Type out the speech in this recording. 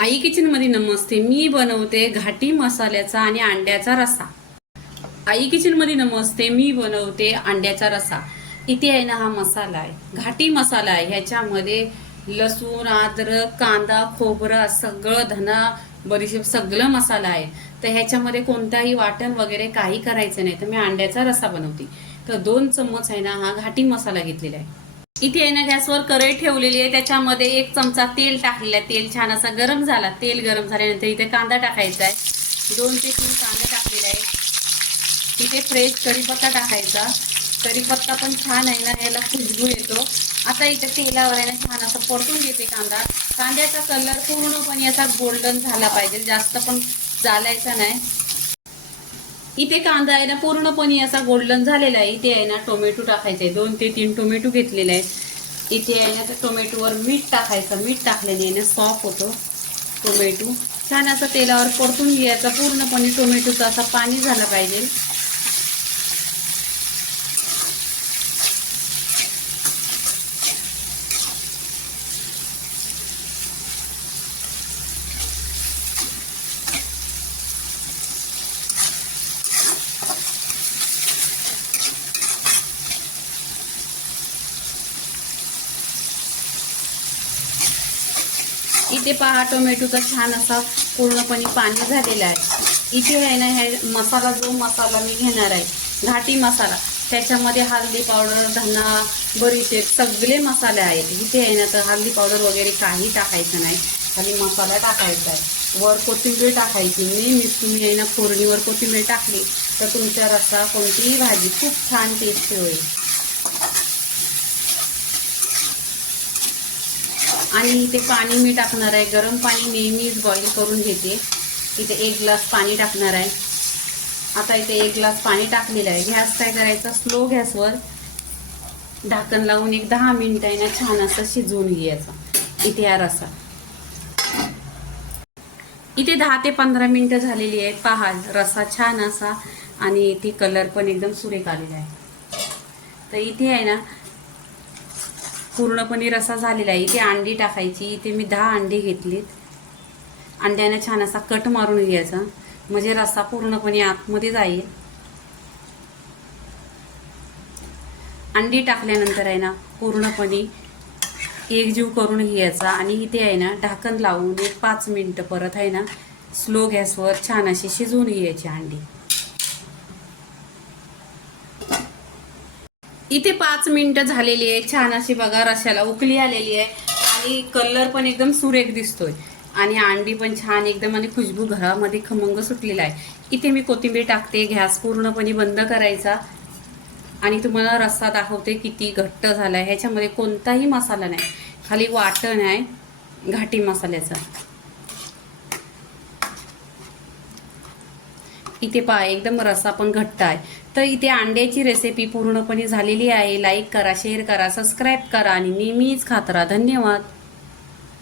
आई kitchen मध्ये नमस्ते. मी बनवते घाटी मसाल्याचा आणि अंड्याचा रस्सा. आई किचन मध्ये नमस्ते. मी बनवते अंड्याचा रस्सा. इथे आहे ना, हा मसाला आहे, घाटी मसाला आहे. ह्याच्यामध्ये लसूण, अद्रक, कांदा, खोबरं, सगळं धना, बडीशेप सगळं मसाला आहे. तर ह्याच्यामध्ये कोणताही वाटण वगैरे काही करायचं नाही. तर मी अंड्याचा रस्सा बनवते. तर 2 चम्मच आहे ना, हा घाटी मसाला घेतलेला आहे. इथे आहे ना, गॅसवर कढई ठेवलेली आहे. त्याच्यामध्ये 1 चमचा तेल टाकलेलं आहे. तेल छान असा गरम झाला. तेल गरम झाल्यानंतर इथे कांदा टाकायचा आहे. 2 ते 3 कांदा टाकलेला आहे. इथे फ्रेश कढीपत्ता टाकायचा. कढीपत्ता पण छान आहे ना, याला खुशबू येतो. आता इथे तेलावर आहे ना, छान असं परतून घेते कांदा. कांद्याचा कलर पूर्णपणे असा गोल्डन झाला पाहिजे, जास्त पण चालायचा नाही. इथे कांदा आहे ना, पूर्णपणे असा गोल्डन झालेला आहे. इथे आहे ना, टोमॅटो टाकायचे. 2 ते 3 टोमॅटो घेतलेले आहेत. इथे आहे ना, त्या टोमॅटोवर मीठ टाकायचं. मीठ टाकल्याने आहे ना, सॉफ्ट होतो टोमॅटो. छान असं तेलावर परतून घ्यायचा. पूर्णपणे टोमॅटोचं असं पाणी झालं पाहिजे. इथे पहा, टोमॅटोचा छान असा पूर्णपणे पाणी झालेला आहे. इथे आहे ना, हे मसाला, जो मसाला मी घेणार आहे घाटी मसाला, त्याच्यामध्ये हळदी पावडर, धना, बडीशेप सगळे मसाले आहेत. इथे आहे ना, तर हळदी पावडर वगैरे काही टाकायचं नाही, खाली मसाला टाकायचा आहे. वर कोथिंबीर टाकायची. नेहमीच तुम्ही आहे ना, फोडणीवर कोथिंबीर टाकली तर तुमच्या रस्सा, कोणतीही भाजी खूप छान टेस्टी होईल. आणि इथे पाणी मी टाकणार आहे. गरम पाणी नेहमीच बॉईल करून घेते. इथे 1 ग्लास पाणी टाकणार आहे. आता इथे 1 ग्लास पाणी टाकलेलं आहे. गॅस काय करायचा, स्लो गॅसवर ढाकण लावून 10 मिनिट आहे ना, छान असं शिजवून घ्यायचं. इथे हा रस्सा इथे 10 ते 15 मिनिटं झालेली आहेत. पहा, रस्सा छान असा आणि इथे कलर पण एकदम सुरेख आलेला आहे. तर इथे आहे ना, पूर्णपणे रस्सा झालेला आहे. इथे अंडी टाकायची. इथे मी 10 अंडी घेतलीत. अंड्याने छान असा कट मारून घ्यायचा, म्हणजे रस्सा पूर्णपणे आतमध्ये जाईल. अंडी टाकल्यानंतर आहे ना, पूर्णपणे एकजीव करून घ्यायचा. आणि इथे आहे ना, ढाकण लावून 5 मिनिटं परत आहे ना, स्लो गॅसवर छान अशी शिजवून घ्यायची अंडी. इथे 5 मिनिटं झालेली आहे. छान अशी बघा, रश्याला उकली आलेली आहे आणि कलर पण एकदम सुरेख दिसतोय. आणि अंडी पण छान एकदम, आणि खुशबू घरामध्ये खमंग सुटलेला आहे. इथे मी कोथिंबीर टाकते. गॅस पूर्णपणे बंद करायचा आणि तुम्हाला रस्सा दाखवते किती घट्ट झाला आहे. ह्याच्यामध्ये कोणताही मसाला नाही, खाली वाटण आहे घाटी मसाल्याचं. इथे पहा, एकदम रस्सा पण घट्ट आहे. तर इथे अंड्याची रेसिपी पूर्णपणे झालेली आहे. लाईक करा, शेअर करा, सबस्क्राईब करा आणि नेहमीच खात राहा. धन्यवाद.